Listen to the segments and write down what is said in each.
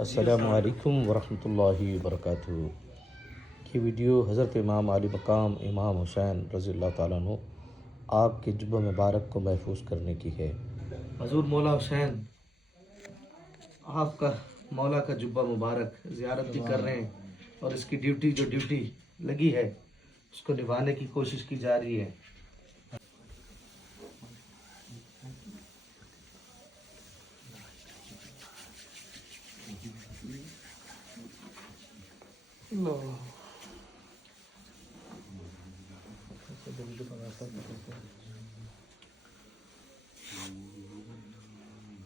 अस्सलामु अलैकुम वरहमतुल्लाहि वबरकातुहू। ये वीडियो हज़रत इमाम आली मकाम इमाम हुसैन रज़ियल्लाहु ताला अन्हु आपके जुब्बा मुबारक को महफूज करने की है। हजूर मौला हुसैन आपका मौला का जुब्बा मुबारक ज़ियारत भी कर रहे हैं और इसकी ड्यूटी लगी है उसको निभाने की कोशिश की जा रही है।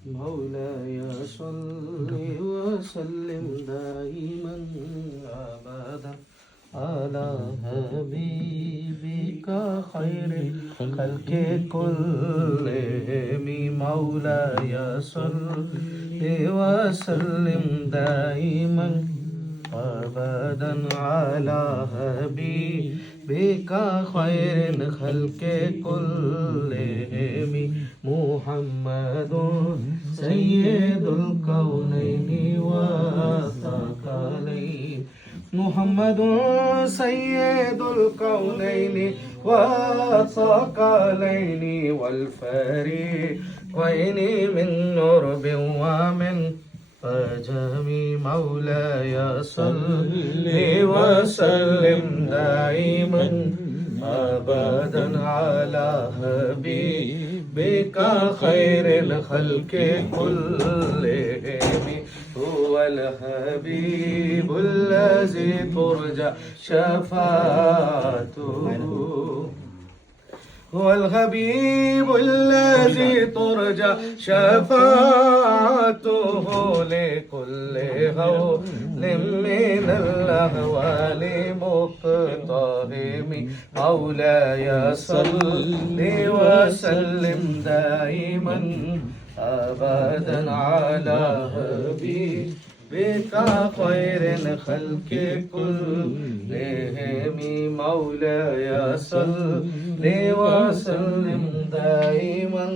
मौलाया सल्लि व सल्लिम दाइमन अबदन अला हबीबिका खैरिल खल्क़ि कुल्लिहिम। मौलाया सल्लि व सल्लिम दाइमन अबदन अला हबीबिका खैरिल खल्क़ि कुल्लिहिम। मुहम्मदुन सय्यदुल कौनैनि व सकलैन। मुहम्मदुन सय्यदुल कौनैनि व सकलैन वल फरीक़ैनि मिन उर्बिन व मिन अजमी। मौलाया सल्लि व सल्लिम दाइमन अबदन अला हबीबिका खैरिल खल्क़ि कुल्लिहिम। हुवल हबीबुल्लज़ी तुरजा शफ़ाअतुहु। हुवल हबीबुल्लज़ी तुरजा शफ़ाअतुहु लिकुल्लि हौलिम मिनल अहवालि मुक़तहिम। मौलाया सल्लि व सल्लिम दाइमन अबदन अला हबीबिका खैरिल खल्क़ि कुल्लिहिम। मौलाया सल्लि व सल्लिम दाइमन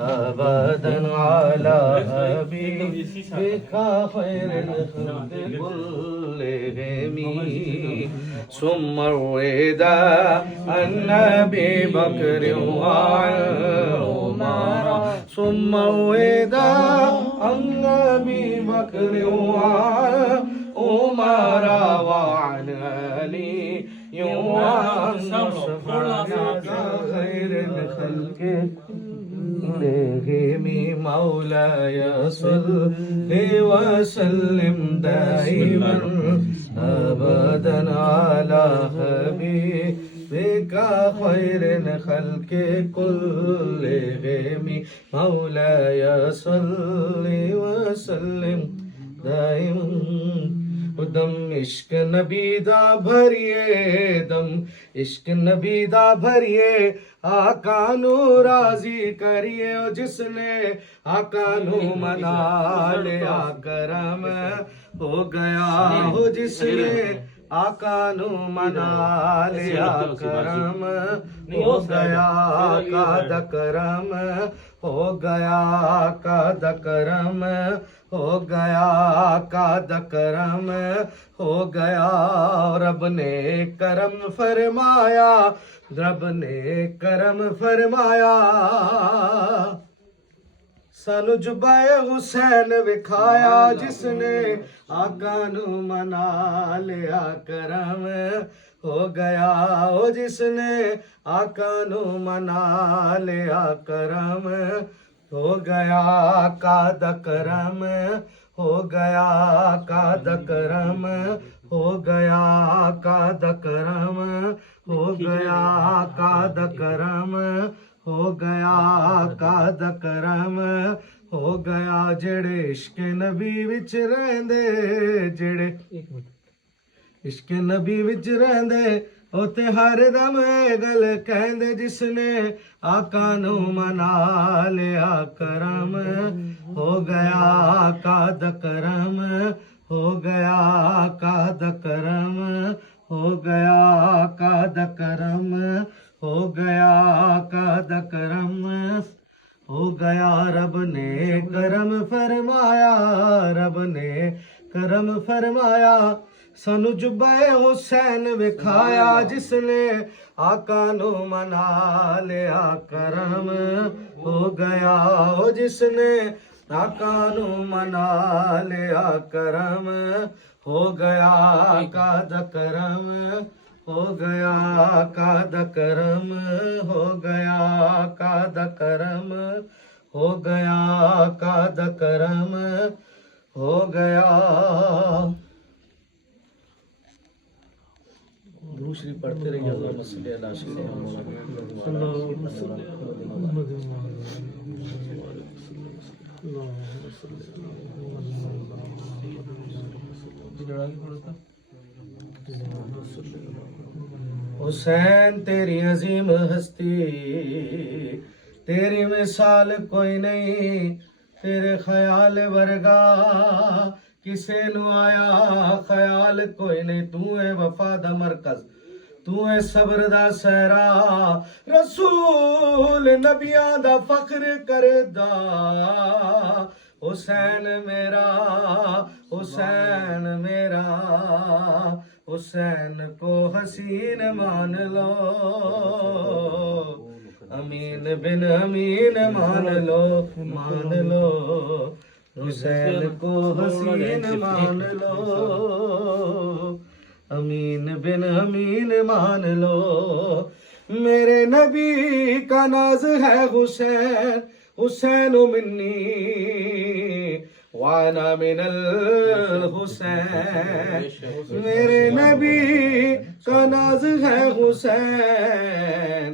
अबदन अला हबीबिका खैरिल खल्क़ि कुल्लिहिम। सुम्मा रुइदा अन अबी बकर व उमर। सुम्मा रुइदा अन अबी बकर व उमर व अन अली व अन खैरिल खल्क़ि कुल्लिहिम। मौलाया सल्लि व सल्लिम दाइमन अबदन अला हबीबिका खैरिल खल्क़ि कुल्लिहिम। मौलाया सल्लि व सल्लिम दाइमन। दम इश्क नबी दा भरिए, दम इश्क नबी दा भरिए, आका नू राजी करिए। ओ जिसने आका नू मना लिया करम हो गया। हो जिसने आका नू मना लिया करम हो गया। काद करम हो गया, काद करम हो गया, काद करम हो गया। रब ने करम फरमाया, रब ने करम फरमाया। सानू जुब्बाए हुसैन विखाया। जिसने आका नू मना लिया करम हो गया। ओ जिसने आका नू मना लिया करम हो गया। काद करम हो गया, काद करम हो गया, काद करम हो गया, काद करम हो गया, काद करम हो गया। जेड़े इश्क नबी विच रहंदे, जेड़े इश्क नबी विच रहंदे ओते हर दम गल कहंदे। जिसने आका नू मना लिया करम हो गया। काद करम हो गया, काद करम हो गया, काद करम हो गया, काद करम हो गया। रब ने करम फरमाया, रब रब ने करम फरमाया सानू जुब्बे हुसैन विखाया जिसने आका नू मना लिया करम हो गया ओ जिसने आका नू मना लिया करम हो गया काद करम हो गया काद करम हो गया काद करम हो गया काद करम हो गया। दूसरी पढ़ते रहिए अल्लाहुम्मा सल्ली अला सय्यिदिना हुसैन तेरी अजीम हस्ती तेरी मिसाल कोई नहीं तेरे ख्याल वर्गा किसे नु आया ख्याल कोई नहीं तू है वफा दा मरकज तू है सब्र दा सहरा रसूल नबियां दा फख्र करदा हुसैन मेरा हुसैन मेरा हुसैन को हसीन मान लो अमीन बिन अमीन मान लो हुसैन को हसीन मान लो अमीन बिन अमीन मान लो। मेरे नबी का नाज है हुसैन हुसैन मिन्नी वाना मिनल हुसैन मेरे नबी का नाज है हुसैन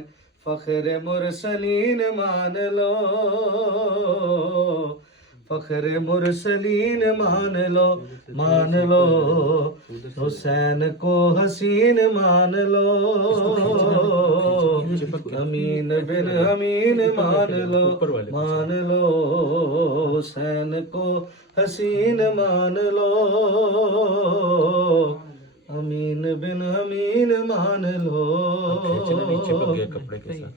फख्र मुरसलीन मान लो फख्र मुरसलीन मान लो हुसैन को हसीन मान लो अमीन बिन अमीन मान लो हुसैन को हसीन मान लो अमीन बिन अमीन मान लो। कपड़े के साथ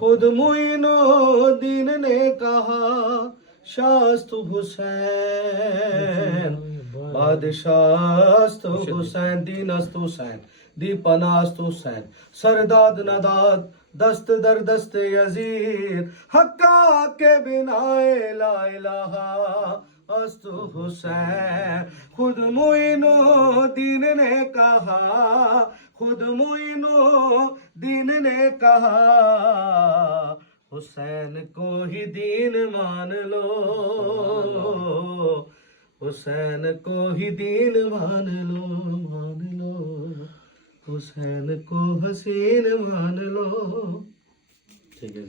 खुद मुइनो दीन ने कहा शास्तु हुसैन बादशास्तु हुसैन दीनस्तु हुसैन दीपनास्तु हुसैन सरदाद नदाद दस्त दर दस्त यजीद हक्का के बिना ला इलाहा अस्तु हुसैन खुद मुइनो दीन ने कहा खुद मुइनो दीन ने कहा हुसैन को ही दीन मान लो हुसैन को ही दीन मान लो हुसैन को हसीन मान लो। ठीक है।